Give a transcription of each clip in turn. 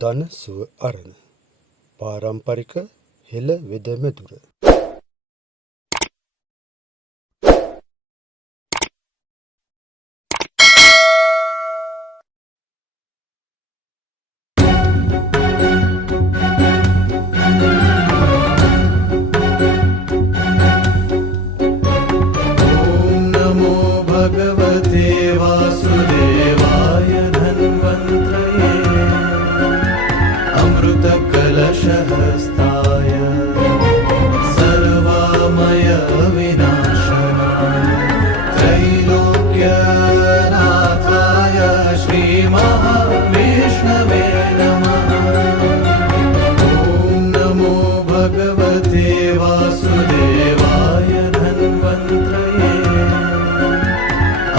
දන සුව අරණ පාරම්පරික හෙළ වෙද මැදුර कलशहस्ताय सर्वामय विनाशनाय त्रैलोक्यनाथाय श्रीमहाविष्णवे नमः। ॐ नमो भगवते वासुदेवाय धन्वन्त्रये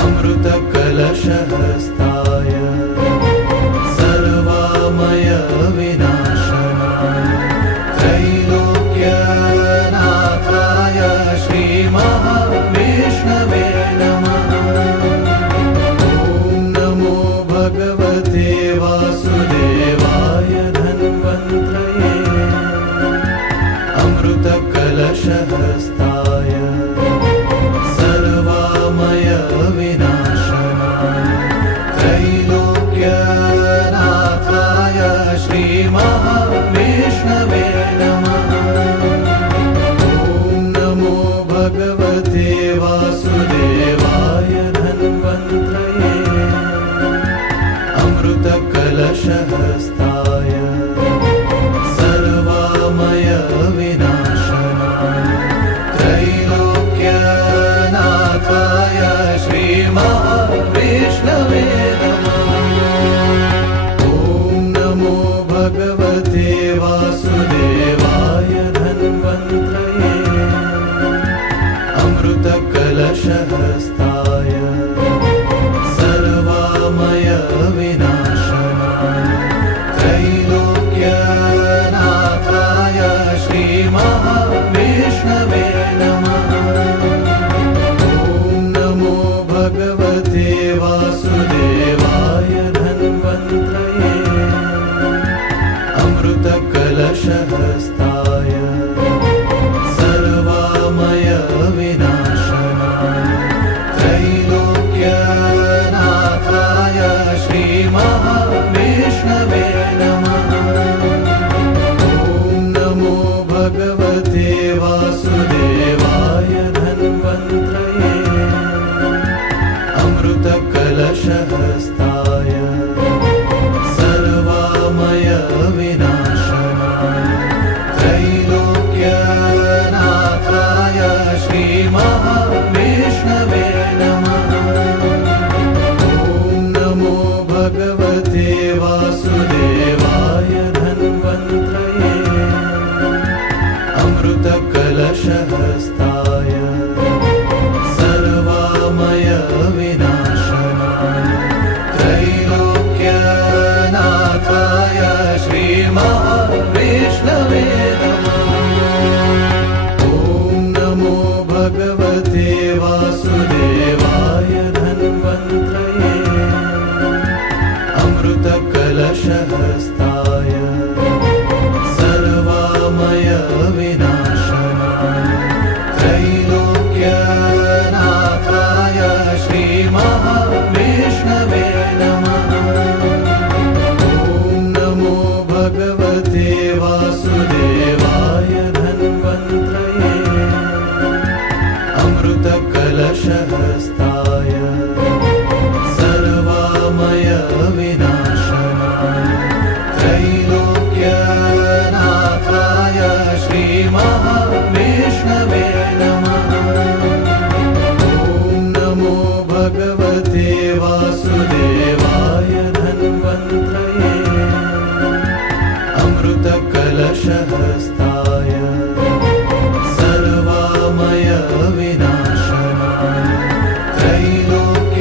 अमृतकलशहस्ताय सर्वामय विनाशनाय त्रैलोक्यनाथाय श्रीमहाविष्णवे नमः। ॐ नमो भगवते वासुदेवाय धन्वन्त्रये अमृतकलशहस्ताय सर्वामय विनाशनाय त्रैलोक्यनाथाय श्रीमहाविष्णवे नमः। ॐ नमो भगवते वासुदेवाय धन्वन्त्रये अमृतकलशहस्ताय सर्वामय विनाशनाय त्रैलोक्यनाथाय श्रीमहाविष्णवे नमः। ॐ नमो भगवते वासुदेवाय धन्वन्त्रये अमृतकलशहस्ताय सर्वामय विनाशनाय त्रैलोक्यनाथाय श्रीमहाविष्णवे नमः। ॐ नमो भगवते वासुदेवाय धन्वन्त्रये अमृतकलशहस्ताय सर्वामय विनाशनाय त्रैलोक्यनाथाय श्रीमहाविष्णवे नमः। ॐ नमो भगवते वासुदेवाय धन्वन्त्रये अमृतकलशहस्ताय सर्वामय विनाशनाय त्रैलोक्यनाथाय श्रीमहाविष्णवे नमः। ॐ नमो भगवते वासुदेवाय धन्वन्त्रये अमृतकलशहस्ताय सर्वामय विनाशनाय त्रैलोक्यनाथाय श्रीमहाविष्णवे नमः। ॐ नमो भगवते वासुदेवाय धन्वन्त्रये अमृतकलशहस्ताय सर्वामय विनाशनाय त्रैलोक्यनाथाय श्रीमहाविष्णवे नमः। ॐ नमो भगवते वासुदेवाय धन्वन्त्रये अमृतकलशहस्ताय सर्वामय विनाशनाय त्रैलोक्यनाथाय श्रीमहाविष्णवे नमः। ॐ नमो भगवते वासुदेवाय धन्वन्त्रये अमृतकलशहस्ताय सर्वामय विनाशनाय त्रैलोक्यनाथाय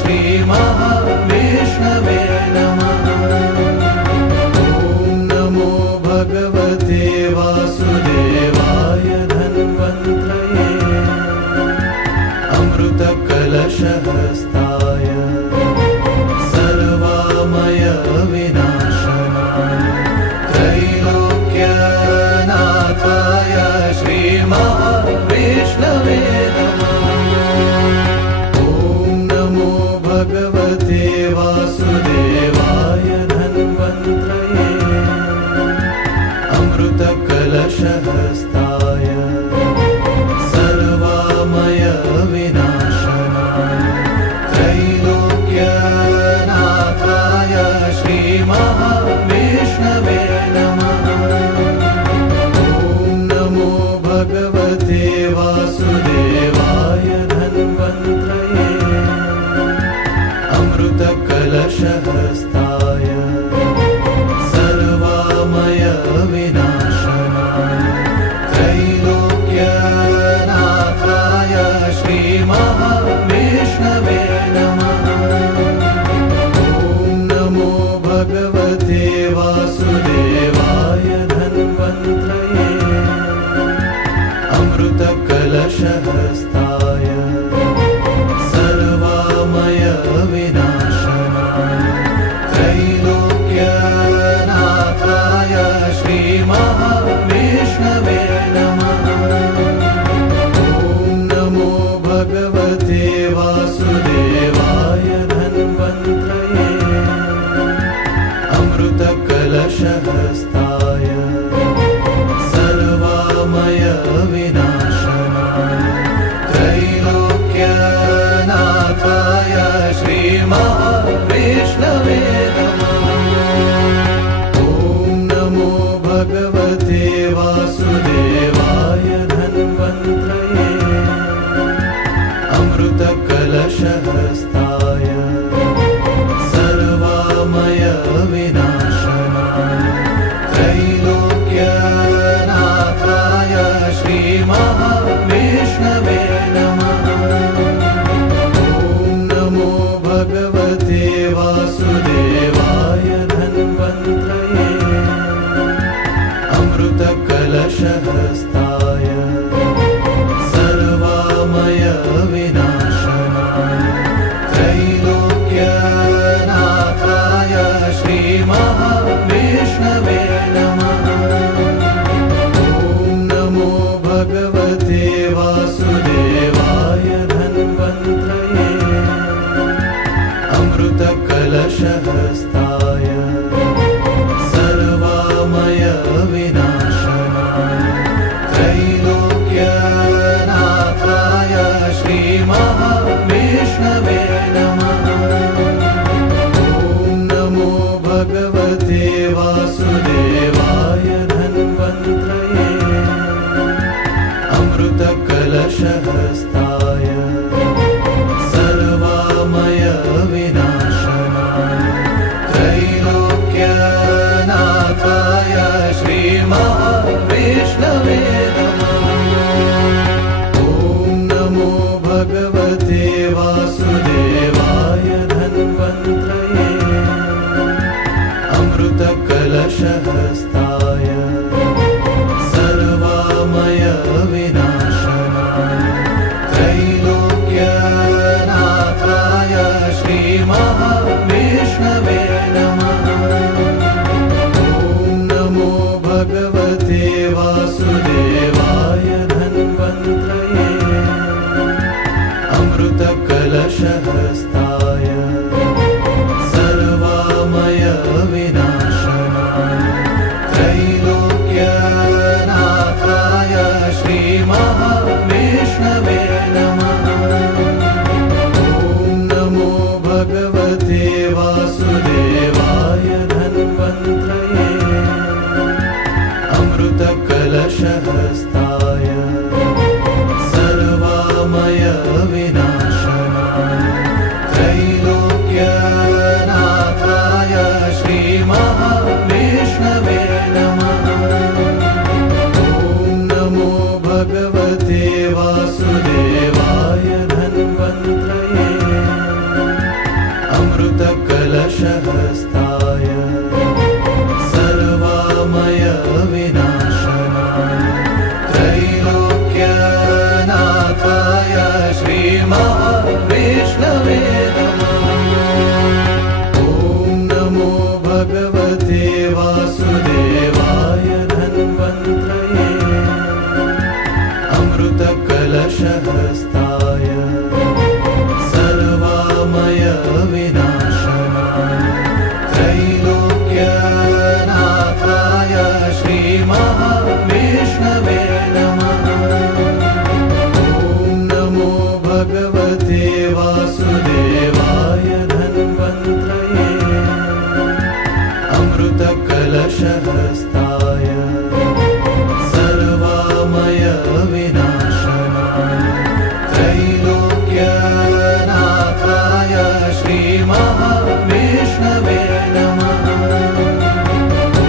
श्रीमहाविष्णवे नमः। ॐ नमो भगवते वासुदेवाय धन्वन्त्रये भगवते वासुदेवाय धन्वन्त्रये अमृतकलशहस्ताय सर्वामय विनाशनाय त्रैलोक्यनाथाय श्रीमहाविष्णवे नमः। ॐ नमो भगवते वासुदेवाय धन्वन्त्रये अमृतकलशहस्ताय सर्वामय विनाशनाय त्रैलोक्यनाथाय श्रीमहाविष्णवे नमः। ॐ नमो भगवते वासुदेवाय धन्वन्त्रये अमृतकलशहस्ताय सर्वामय विनाशनाय त्रैलोक्यनाथाय श्रीमहाविष्णवे नमः। ॐ नमो भगवते वासुदेवाय धन्वन्त्रये अमृतकलशहस्ताय सर्वामय विनाशनाय त्रैलोक्यनाथाय श्रीमहाविष्णवे नमः। ॐ नमो भगवते वासुदेवाय धन्वन्त्रये अमृतकलशहस्ताय सर्वामय विनाशनाय त्रैलोक्यनाथाय श्रीमहाविष्णवे नमः। ॐ नमो भगवते वासुदेवाय धन्वन्त्रये अमृतकलशहस्ताय सर्वामय विनाशनाय त्रैलोक्यनाथाय श्रीमहाविष्णवे नमः। ॐ नमो भगवते वासुदेवाय धन्वन्त्रये अमृतकलशहस्ताय सर्वामय विनाशनाय त्रैलोक्यनाथाय श्रीमहाविष्णवे नमः। ॐ नमो भगवते वासुदेवाय धन्वन्त्रये अमृतकलशहस्ताय सर्वामय विनाशनाय त्रैलोक्यनाथाय श्रीमहाविष्णवे नमः। ॐ नमो भगवते वासुदेवाय धन्वन्त्रये अमृतकलशहस्ताय सर्वामय विनाशनाय त्रैलोक्यनाथाय श्रीमहाविष्णवे नमः। ॐ नमो भगवते वासुदेवाय धन्वन्त्रये अमृतकलशहस्ताय सर्वामय विनाशनाय त्रैलोक्यनाथाय श्रीमहाविष्णवे नमः। ॐ नमो भगवते वासुदेवाय धन्वन्त्रये अमृतकलशहस्ताय सर्वामय विनाशनाय त्रैलोक्यनाथाय श्रीमहाविष्णवे नमः। ॐ नमो भगवते वासुदेवाय धन्वन्त्रये विनाशनाय त्रैलोक्यनाथाय श्रीमहाविष्णवे नमः। ॐ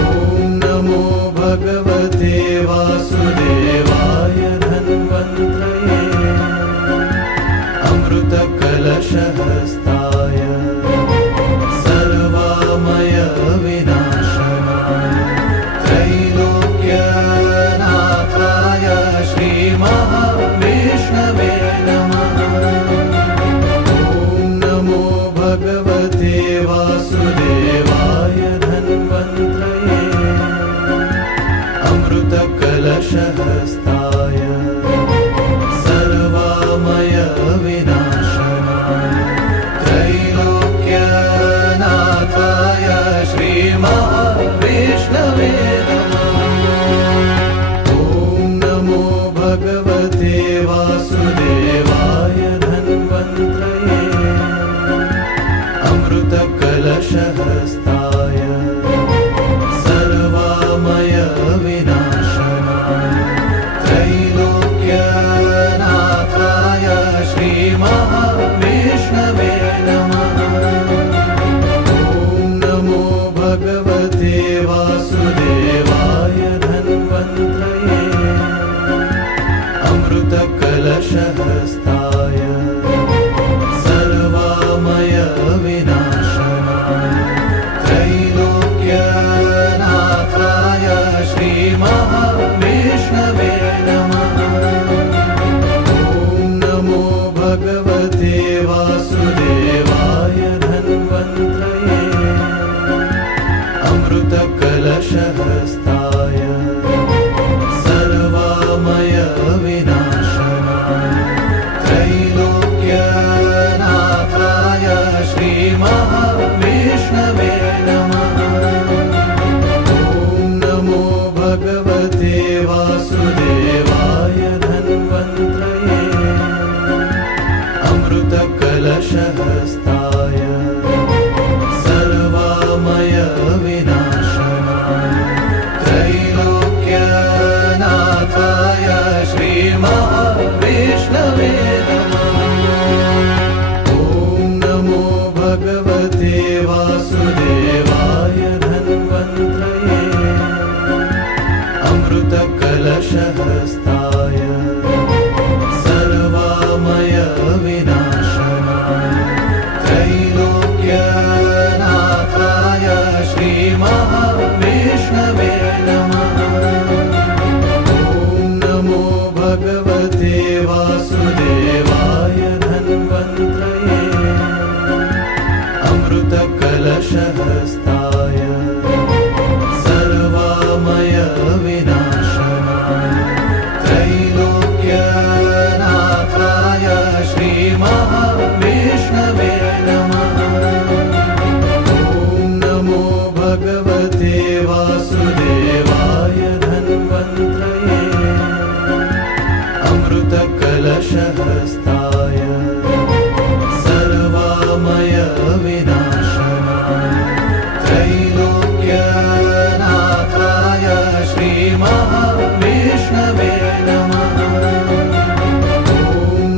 नमो भगवते वासुदेवाय धन्वन्त्रये अमृतकलशहस्ताय सर्वामय विनाशनाय त्रैलोक्यनाथाय श्रीमहाविष्णवे नमः। ॐ नमो भगवते वासुदेवाय धन्वन्त्रये अमृतकलशहस्ताय सर्वामय विनाशनाय त्रैलोक्यनाथाय श्रीमहाविष्णवे नमः। ॐ नमो भगवते वासुदेवाय धन्वन्त्रये अमृतकलशहस्ताय सर्वामय विनाशनाय त्रैलोक्यनाथाय श्रीमहाविष्णवे नमः। ॐ नमो भगवते वासुदेवाय धन्वन्त्रये अमृतकलशहस्ताय सर्वामय विनाशनाय त्रैलोक्यनाथाय श्रीमहाविष्णवे नमः। ॐ नमो भगवते वासुदेवाय धन्वन्त्रये अमृतकलशहस्ताय सर्वामय विनाशनाय त्रैलोक्यनाथाय श्रीमहाविष्णवे नमः। ॐ नमो भगवते वासुदेवाय धन्वन्त्रये अमृतकलशहस्ताय सर्वामय विनाशनाय त्रैलोक्यनाथाय श्रीमहाविष्णवे नमः। ॐ नमो भगवते वासुदेवाय धन्वन्त्रये अमृतकलशहस्ताय सर्वामय विनाशनाय त्रैलोक्यनाथाय श्रीमहाविष्णवे नमः। ॐ नमो भगवते वासुदेवाय धन्वन्त्रये अमृतकलशहस्ताय सर्वामय विनाशनाय त्रैलोक्यनाथाय श्रीमहाविष्णवे नमः। ॐ नमो भगवते वासुदेवाय धन्वन्त्रये अमृतकलशहस्ताय सर्वामय विनाशनाय त्रैलोक्यनाथाय श्रीमहाविष्णवे नमः। ॐ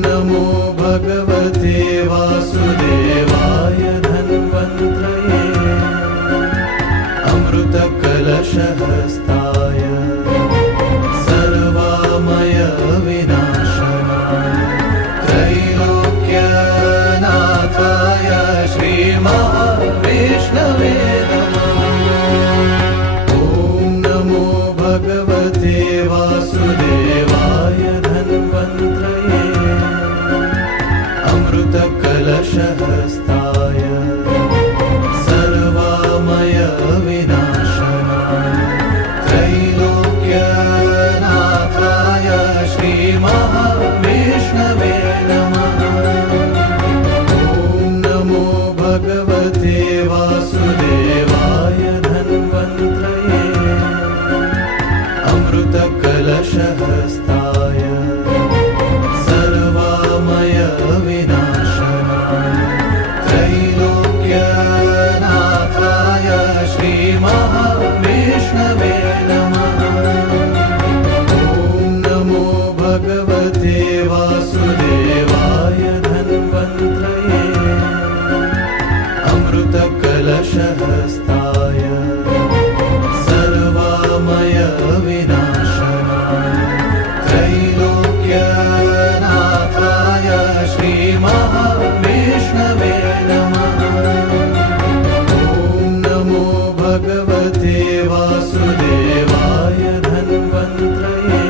नमो भगवते वासुदेवाय धन्वन्त्रये अमृतकलशहस्ताय सर्वामय विनाशनाय त्रैलोक्यनाथाय श्रीमहाविष्णवे नमः। ॐ नमो भगवते वासुदेवाय धन्वन्त्रये अमृतकलशहस्ताय सर्वामय विनाशनाय त्रैलोक्यनाथाय श्रीमहाविष्णवे नमः। ॐ नमो भगवते वासुदेवाय धन्वन्त्रये अमृतकलशहस्ताय सर्वामय विनाशनाय त्रैलोक्यनाथाय श्रीमहाविष्णवे नमः। ॐ नमो भगवते वासुदेवाय धन्वन्त्रये अमृतकलशहस्ताय सर्वामय विनाशनाय त्रैलोक्यनाथाय श्रीमहाविष्णवे नमः। ॐ नमो भगवते वासुदेवाय धन्वन्त्रये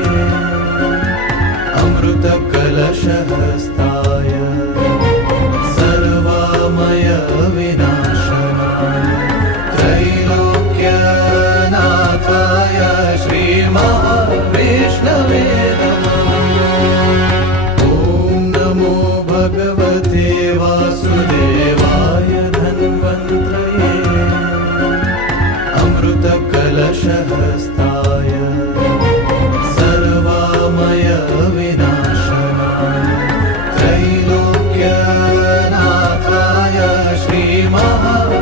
अमृतकलशहस्ताय सर्वामय विनाशनाय त्रैलोक्यनाथाय श्रीमहाविष्णवे नमः। ॐ नमो भगवते वासुदेवाय धन्वन्त्रये अमृतकलशहस्ताय सर्वामय विनाशनाय त्रैलोक्यनाथाय श्रीमहाविष्णवे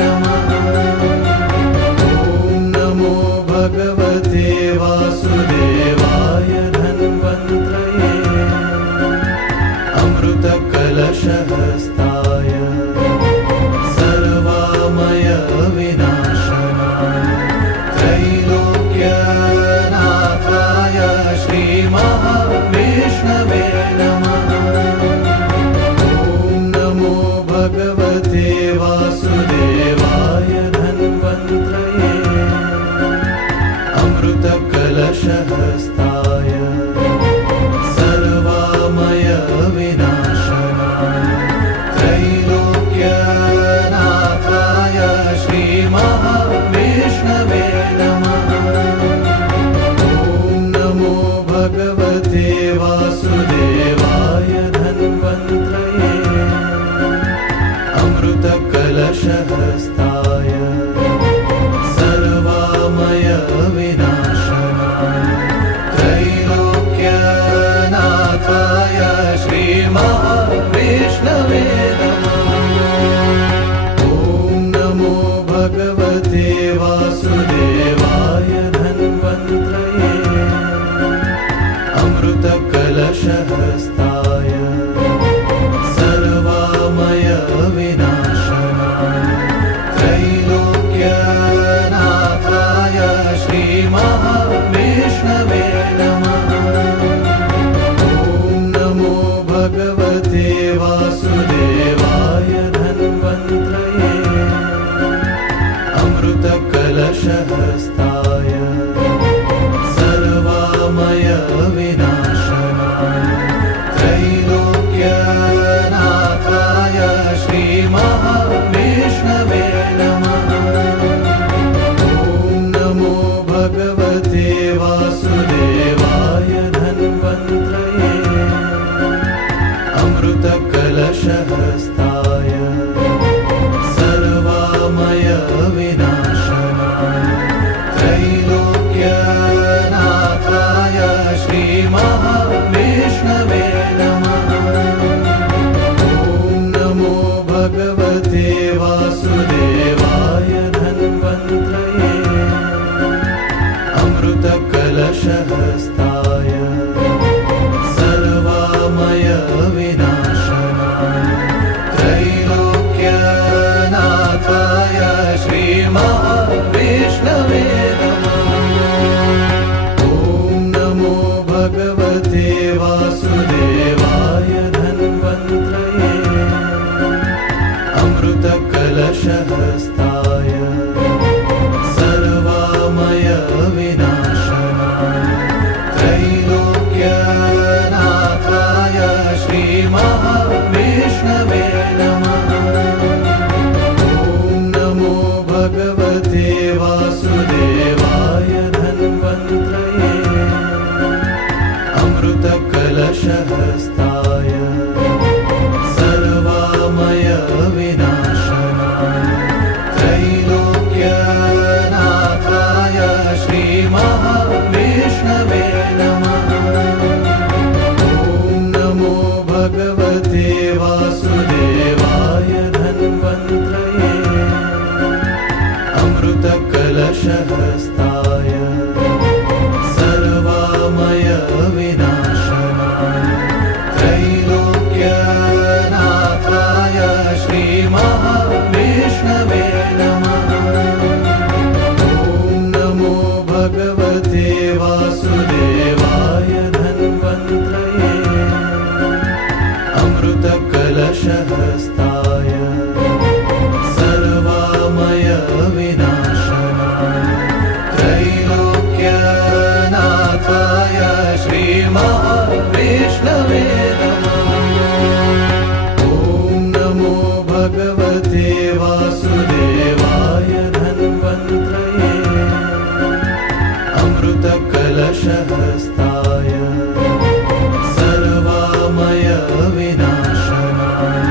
नमः। ॐ नमो भगवते वासुदेवाय धन्वन्त्रये अमृतकलशहस्ताय सर्वामय विनाशनाय त्रैलोक्यनाथाय श्रीमहाविष्णवे नमः। ॐ नमो भगवते वासुदेवाय धन्वन्त्रये अमृतकलशहस्ताय सर्वामय विनाशनाय त्रैलोक्यनाथाय श्रीमहाविष्णवे नमः। ॐ नमो भगवते वासुदेवाय धन्वन्त्रये अमृतकलशहस्ताय सर्वामय विनाशनाय त्रैलोक्यनाथाय श्रीमहाविष्णवे नमः। ॐ नमो भगवते वासुदेवाय धन्वन्त्रये अमृतकलशहस्ताय सर्वामय विनाशनाय त्रैलोक्यनाथाय श्रीमहाविष्णवे नमः। ॐ नमो भगवते वासुदेवाय धन्वन्त्रये अमृतकलशहस्ताय सर्वामय विनाशनाय त्रैलोक्यनाथाय श्रीमहाविष्णवे नमः। ॐ नमो भगवते वासुदेवाय धन्वन्त्रये अमृतकलशहस्ताय सर्वामय विनाशनाय त्रैलोक्यनाथाय श्रीमहाविष्णवे नमः। ॐ नमो भगवते वासुदेवाय धन्वन्त्रये अमृतकलशहस्ताय सर्वामय विनाशनाय त्रैलोक्यनाथाय श्रीमहाविष्णवे नमः। ॐ नमो भगवते वासुदेवाय धन्वन्त्रये अमृतकलशहस्ताय सर्वामय विनाशनाय त्रैलोक्यनाथाय श्रीमहाविष्णवे नमः। ॐ नमो भगवते वासुदेवाय धन्वन्त्रये अमृत विनाशनाय त्रैलोक्यनाथाय श्रीमहाविष्णवे नमः। ॐ नमो भगवते वासुदेवाय धन्वन्त्रये अमृतकलशहस्ताय सर्वामय विनाशनाय त्रैलोक्यनाथाय श्रीमहाविष्णवे नमः। ॐ नमो भगवते वासुदेवाय धन्वन्त्रये अमृतकलशहस्ताय सर्वामय विनाशनाय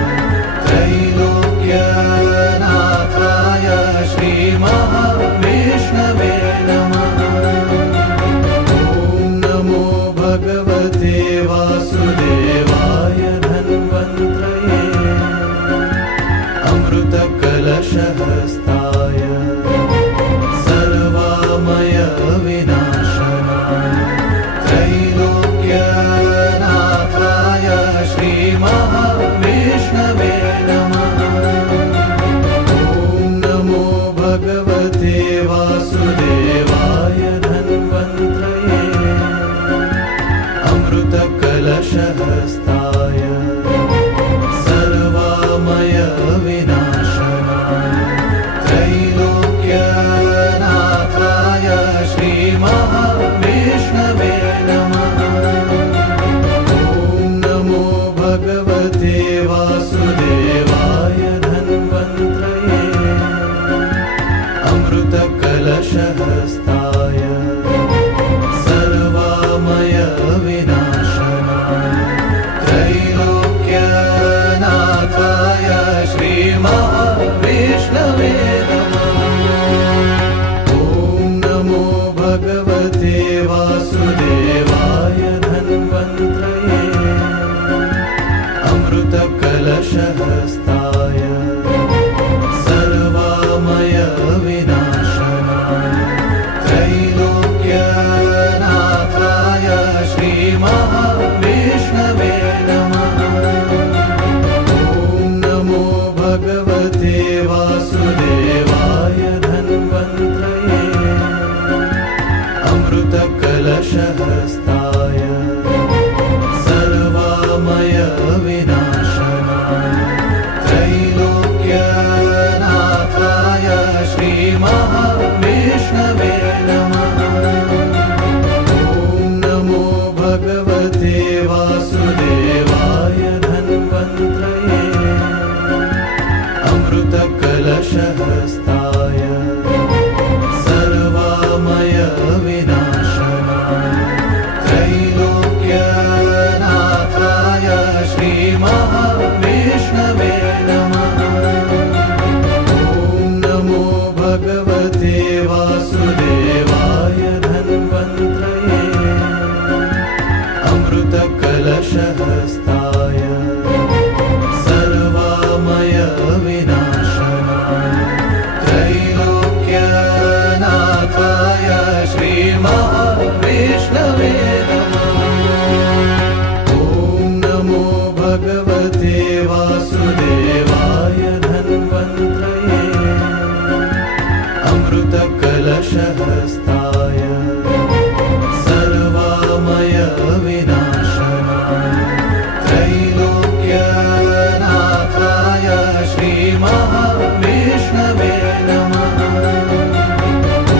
त्रैलोक्यनाथाय श्रीमहाविष्णवे नमः। ॐ नमो भगवते वासुदेवाय धन्वन्त्रये अमृतकलशहस्ताय सर्वामय विनाशनाय त्रैलोक्यनाथाय श्रीमहाविष्णवे नमः। ॐ नमो भगवते वासुदेवाय धन्वन्त्रये अमृतकलशहस्ताय सर्वामय विनाशनाय त्रैलोक्यनाथाय श्रीमहाविष्णवे नमः। ॐ नमो भगवते वासुदेवाय धन्वन्त्रये अमृतकलशहस्ताय सर्वामय विनाशनाय त्रैलोक्यनाथाय श्रीमहाविष्णवे नमः। ॐ नमो भगवते वासुदेवाय धन्वन्त्रये अमृतकलशहस्ताय सर्वामय विनाशनाय त्रैलोक्यनाथाय श्रीमहाविष्णवे नमः। ॐ नमो भगवते वासुदेवाय धन्वन्त्रये अमृतकलशहस्ताय सर्वामय विनाशनाय त्रैलोक्यनाथाय श्रीमहाविष्णवे नमः। ॐ नमो भगवते वासुदेवाय धन्वन्त्रये अमृतकलशहस्ताय सर्वामय विनाशनाय त्रैलोक्यनाथाय श्रीमहाविष्णवे नमः। ॐ नमो भगवते वासुदेवाय धन्वन्त्रये अमृतकलशहस्ताय सर्वामय विनाशनाय त्रैलोक्यनाथाय श्रीमहाविष्णवे नमः। ॐ नमो भगवते वासुदेवाय धन्वन्त्रये अमृतकलशहस्ताय सर्वामय विनाशनाय त्रैलोक्यनाथाय श्रीमहाविष्णवे नमः। ॐ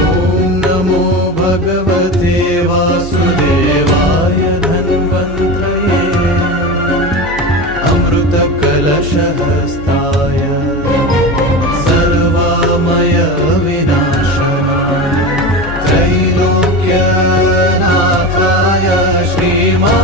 नमो भगवते वासुदेवाय धन्वन्त्रये अमृतकलशहस्ताय सर्वामय विनाशनाय त्रैलोक्यनाथाय श्रीमहाविष्णवे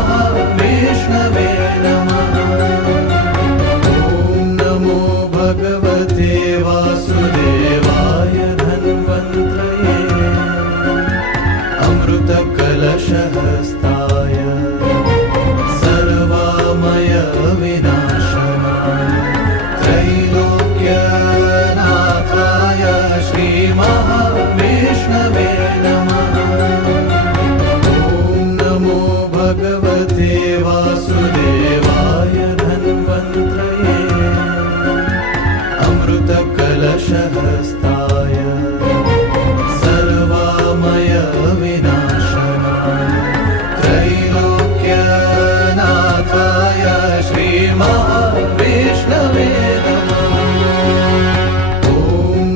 भगवते वासुदेवाय धन्वन्त्रये अमृतकलशहस्ताय सर्वामय विनाशनाय त्रैलोक्यनाथाय श्रीमहाविष्णवे नमः। ॐ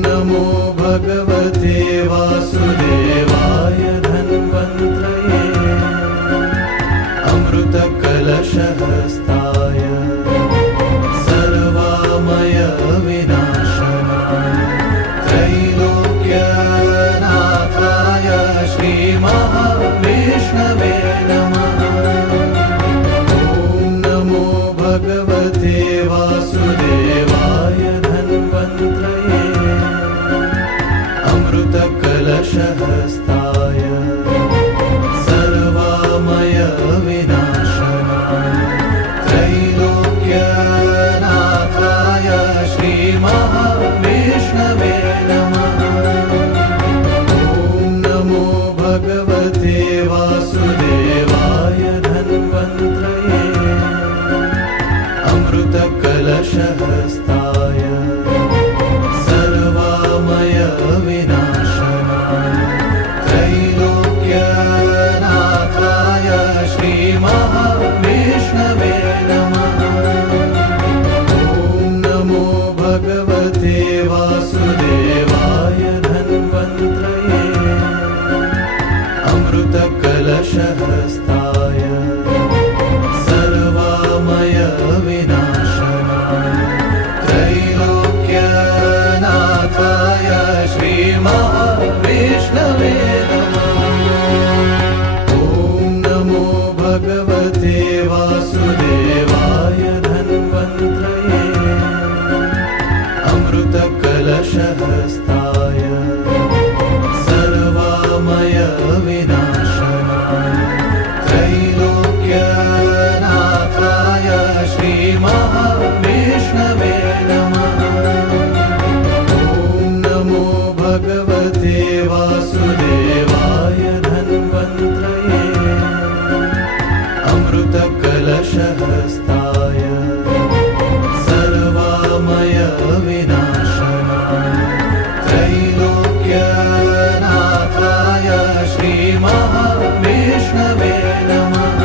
नमो भगवते वासुदेवाय धन्वन्त्रये अमृतकलशहस्ताय सर्वामय विनाशनाय त्रैलोक्यनाथाय श्रीमहाविष्णवे नमः। ॐ नमो भगवते वासुदेवाय धन्वन्त्रये अमृतकलशहस्ताय सर्वामय विनाशनाय त्रैलोक्यनाथाय श्रीमहाविष्णवे नमः। ॐ नमो भगवते वासुदेवाय धन्वन्त्रये अमृतकलशहस्ताय सर्वामय विनाशनाय त्रैलोक्यनाथाय श्रीमहाविष्णवे नमः। ॐ नमो भगवते वासुदेवाय धन्वन्त्रये अमृतकलशहस्ताय सर्वामय विनाशनाय त्रैलोक्यनाथाय श्रीमहाविष्णवे नमः। ॐ नमो भगवते वासुदेवाय धन्वन्त्रये अमृतकलशहस्ताय सर्वामय विनाशनाय त्रैलोक्यनाथाय श्रीमहाविष्णवे नमः। ॐ नमो भगवते वासुदेवाय धन्वन्त्रये अमृतकलशहस्ताय सर्वामय विनाशनाय त्रैलोक्यनाथाय श्रीमहाविष्णवे नमः।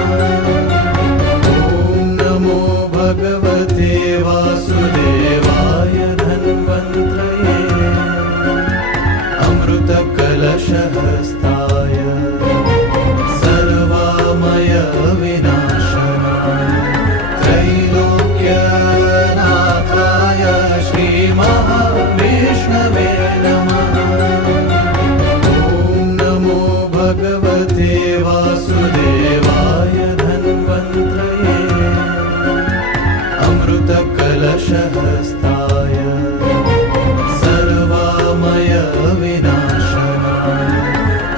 ॐ नमो भगवते वासुदेवाय धन्वन्त्रये अमृतकलशहस्ताय सर्वामय विनाशनाय त्रैलोक्यनाथाय श्रीमहाविष्णवे नमः। ॐ नमो भगवते वासुदेवाय धन्वन्त्रये अमृतकलशहस्ताय सर्वामय विनाशनाय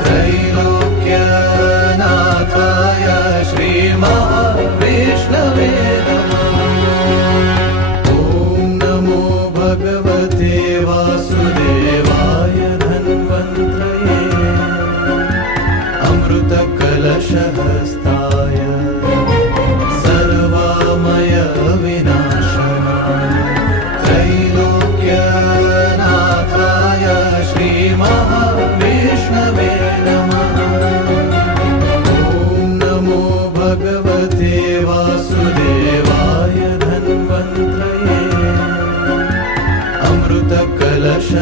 त्रैलोक्यनाथाय श्रीमहाविष्णवे नमः। ॐ नमो भगवते वासुदेवाय धन्वन्त्रये अमृतकलशहस्ताय सर्वामय विनाशनाय त्रैलोक्यनाथाय श्रीमहाविष्णवे नमः। ॐ नमो भगवते वासुदेवाय धन्वन्त्रये अमृतकलशहस्ताय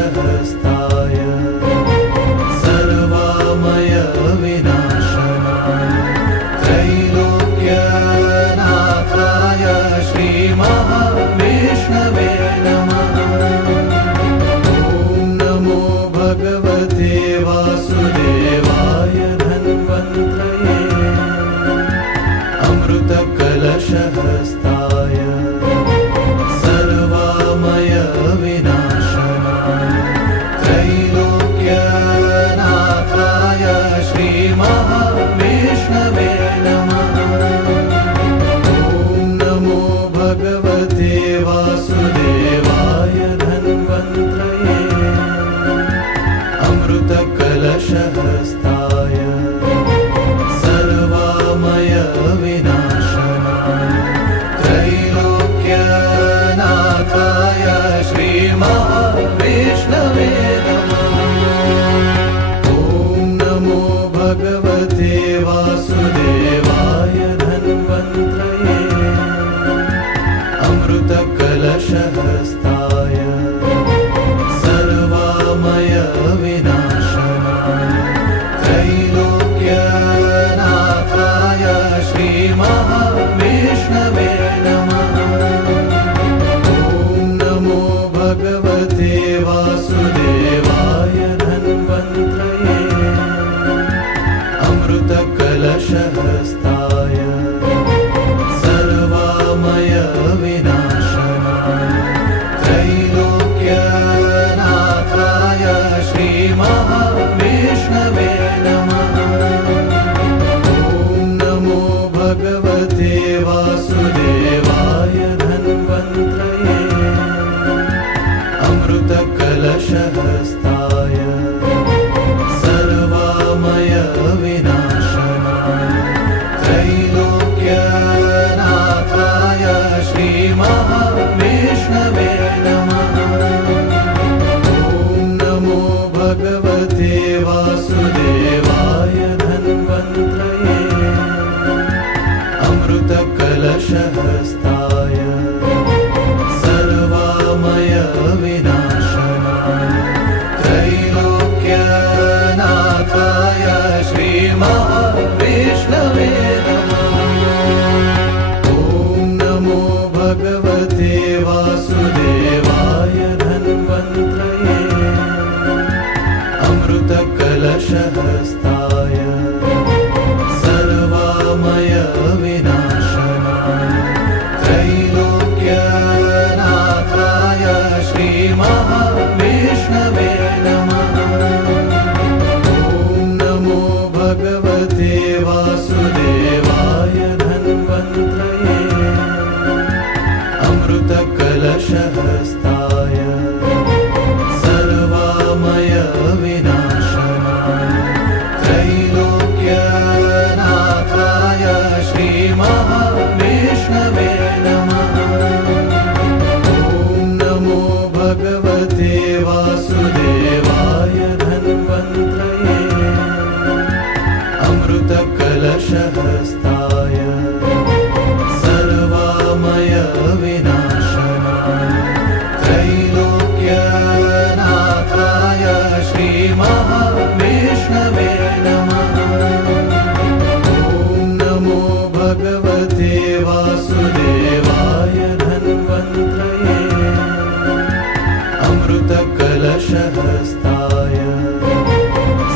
सर्वामय विनाशनाय त्रैलोक्यनाथाय श्रीमहाविष्णवे नमः। ॐ नमो भगवते वासुदेवाय धन्वन्त्रये अमृतकलशहस्ताय सर्वामय विनाशनाय त्रैलोक्यनाथाय श्रीमहाविष्णवे नमः। भगवते वासुदेवाय धन्वन्त्रये अमृतकलशहस्ताय सर्वामय विनाशनाय त्रैलोक्यनाथाय श्रीमहाविष्णवे नमः। ॐ नमो भगवते वासुदेवाय धन्वन्त्रये अमृतकलशहस्ताय सर्वामय विनाशनाय त्रैलोक्यनाथाय श्रीमहाविष्णवे नमः। ॐ नमो भगवते वासुदेवाय धन्वन्त्रये अमृतकलशहस्ताय सर्वामय विनाशनाय त्रैलोक्यनाथाय श्रीमहाविष्णवे नमः। ॐ नमो भगवते वासुदेवाय धन्वन्त्रये अमृतकलशहस्ताय सर्वामय विनाशनाय त्रैलोक्यनाथाय श्रीमहाविष्णवे नमः। ॐ नमो भगवते वासुदेवाय धन्वन्त्रये अमृतकलशहस्ताय सर्वामय विनाशनाय त्रैलोक्यनाथाय श्रीमहाविष्णवे नमः। ॐ नमो भगवते वासुदेवाय धन्वन्त्रये अमृतकलशहस्ताय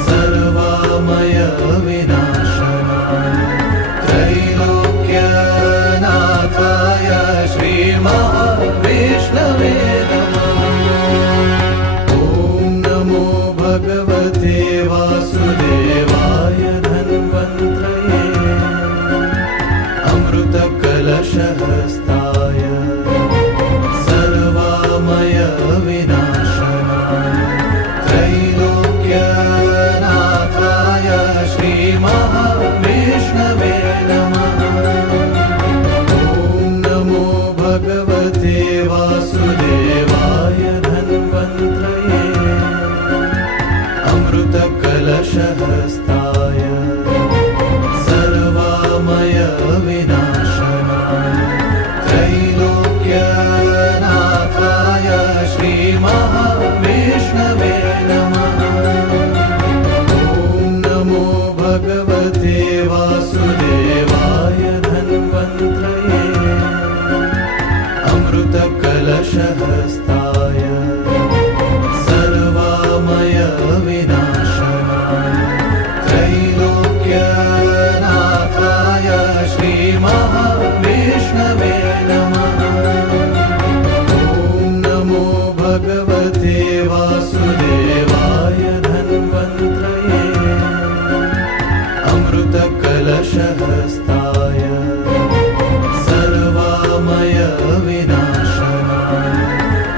सर्वामय विनाशनाय त्रैलोक्यनाथाय श्रीमहाविष्णवे नमः। ॐ नमो भगवते वासुदेवाय धन्वन्त्रये अमृतकलशहस्ताय सर्वामय विनाशनाय त्रैलोक्यनाथाय श्रीमहाविष्णवे नमः। ॐ नमो भगवते वासुदेवाय धन्वन्त्रये अमृतकलशहस्ताय सर्वामय विनाशनाय त्रैलोक्यनाथाय श्रीमहाविष्णवे नमः। ॐ नमो भगवते वासुदेवाय धन्वन्त्रये अमृतकलशहस्ताय सर्वामय विनाशनाय त्रैलोक्यनाथाय श्रीमहाविष्णवे नमः। ॐ नमो भगवते वासुदेवाय धन्वन्त्रये अमृतकलशहस्ताय सर्वामय विनाशनाय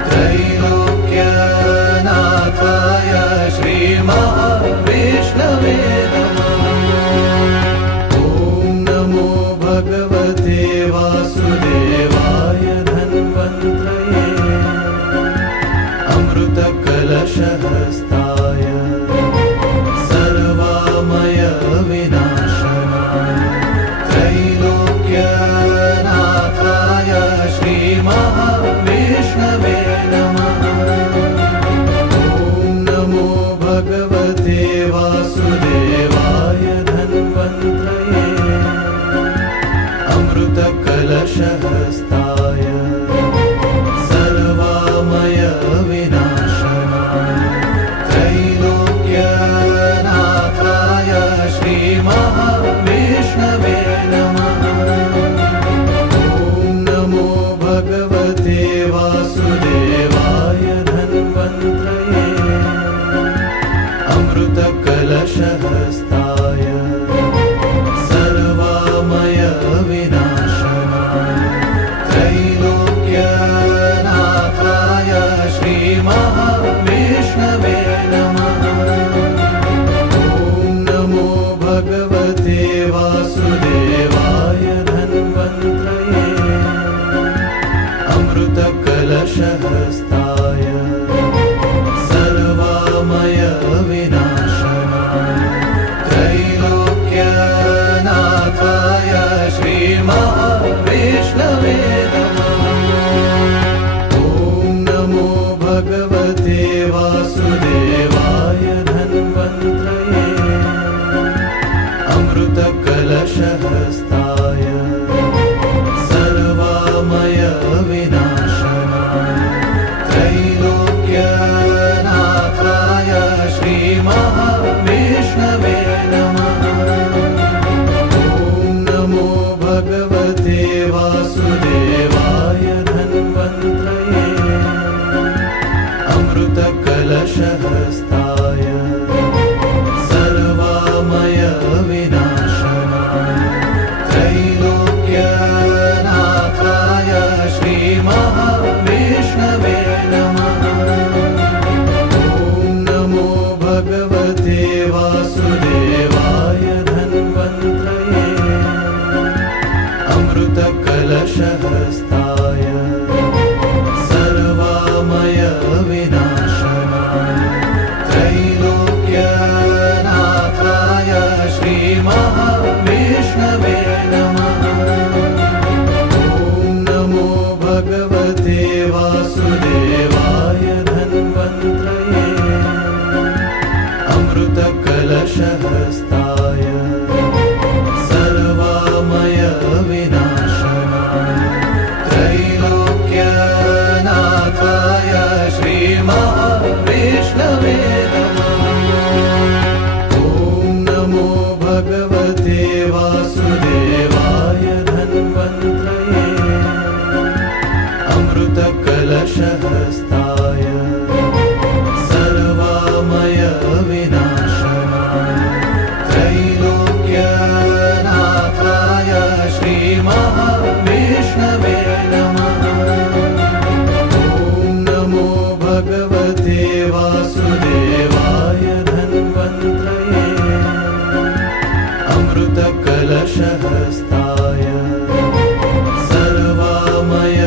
त्रैलोक्यनाथाय श्रीमहाविष्णवे नमः। ॐ नमो भगवते वासुदेवाय धन्वन्त्रये अमृतकलशहस्ताय सर्वामय विनाशनाय त्रैलोक्यनाथाय श्रीमहाविष्णवे नमः। ॐ नमो भगवते वासुदेवाय धन्वन्त्रये अमृतकलशहस्ताय विनाशनाय त्रैलोक्यनाथाय श्रीमहाविष्णवे नमः। ॐ नमो भगवते वासुदेवाय धन्वन्त्रये अमृतकलशहस्ताय सर्वामय विनाशनाय त्रैलोक्यनाथाय श्रीमहाविष्णवे नमः। ॐ नमो भगवते वासुदेवाय धन्वन्त्रये अमृतकलशहस्ताय सर्वामय विनाशनाय त्रैलोक्यनाथाय श्रीमहाविष्णवे नमः। ॐ नमो भगवते वासुदेवाय धन्वन्त्रये अमृतकलशहस्ताय सर्वामय विनाशनाय त्रैलोक्यनाथाय श्रीमहाविष्णवे नमः। ॐ नमो भगवते वासुदेवाय धन्वन्त्रये अमृतकलशहस्ताय सर्वामय विनाशनाय त्रैलोक्यनाथाय श्रीमहाविष्णवे नमः। ॐ नमो भगवते वासुदेवाय धन्वन्त्रये अमृतकलशहस्ताय सर्वामय विनाशनाय त्रैलोक्यनाथाय श्रीमहाविष्णवे नमः। ॐ नमो भगवते वासुदेवाय धन्वन्त्रये अमृतकलशहस्ताय सर्वामय विनाशनाय त्रैलोक्यनाथाय श्रीमहाविष्णवे नमः। ॐ नमो भगवते वासुदेवाय धन्वन्त्रये अमृतकलशहस्ताय सर्वामय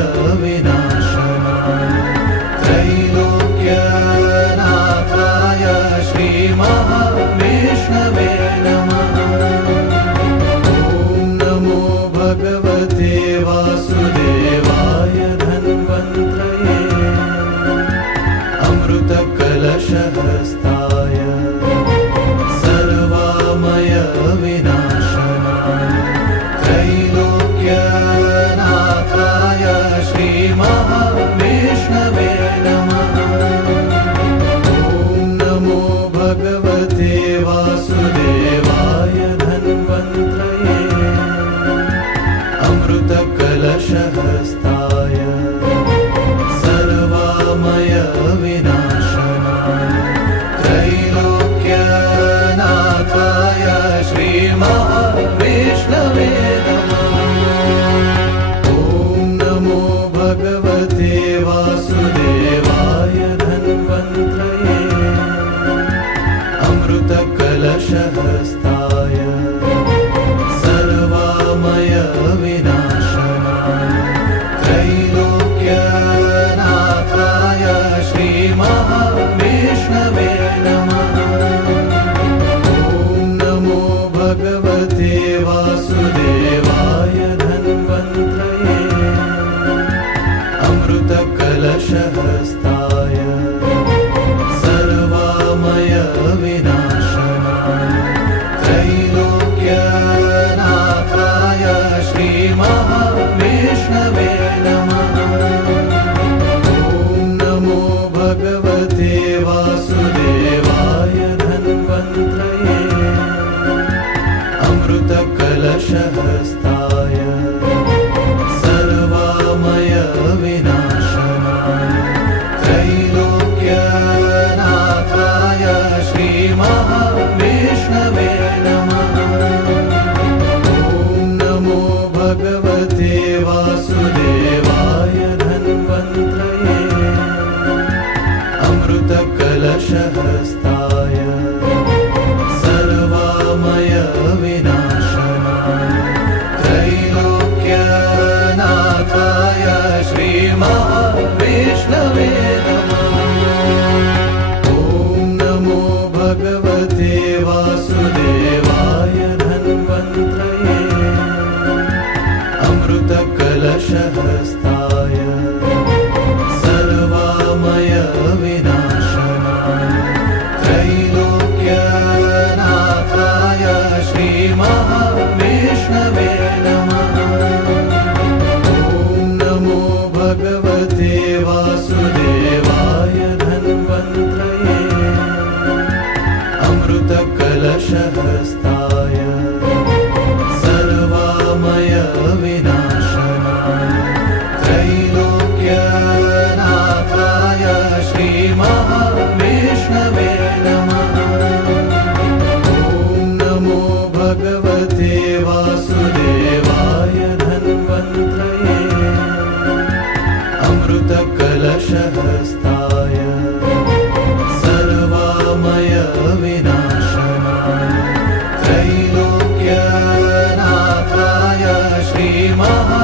विनाशनाय त्रैलोक्यनाथाय श्रीमहाविष्णवे नमः। ॐ नमो भगवते वासुदेवाय धन्वन्त्रये अमृतकलशहस्ताय सर्वामय विनाशनाय त्रैलोक्यनाथाय श्रीमहाविष्णवे नमः। ॐ नमो भगवते वासुदेवाय धन्वन्त्रये अमृतकलशहस्ताय सर्वामय विनाशनाय त्रैलोक्यनाथाय श्रीमहाविष्णवे नमः। ॐ नमो भगवते वासुदेवाय धन्वन्त्रये अमृतकलशहस्ताय सर्वामय विनाशनाय त्रैलोक्यनाथाय श्रीमहाविष्णवे नमः। ॐ नमो भगवते वासुदेवाय धन्वन्त्रये अमृतकलशहस्ताय सर्वामय विनाशनाय त्रैलोक्यनाथाय श्रीमहाविष्णवे भगवते वासुदेवाय धन्वन्त्रये अमृतकलशहस्ताय सर्वामय विनाशनाय त्रैलोक्यनाथाय श्रीमहाविष्णवे नमः। ॐ नमो भगवते वासुदेवाय धन्वन्त्रये अमृतकलशहस्ताय सर्वामय विनाशनाय त्रैलोक्यनाथाय श्रीमहाविष्णवे नमः। ॐ नमो भगवते वासुदेवाय धन्वन्त्रये अमृतकलशहस्ताय सर्वामय विनाशनाय त्रैलोक्यनाथाय श्रीमहाविष्णवे नमः। ॐ नमो भगवते वासुदेवाय धन्वन्त्रये अमृतकलशहस्ताय सर्वामय विनाशनाय त्रैलोक्यनाथाय श्रीमहा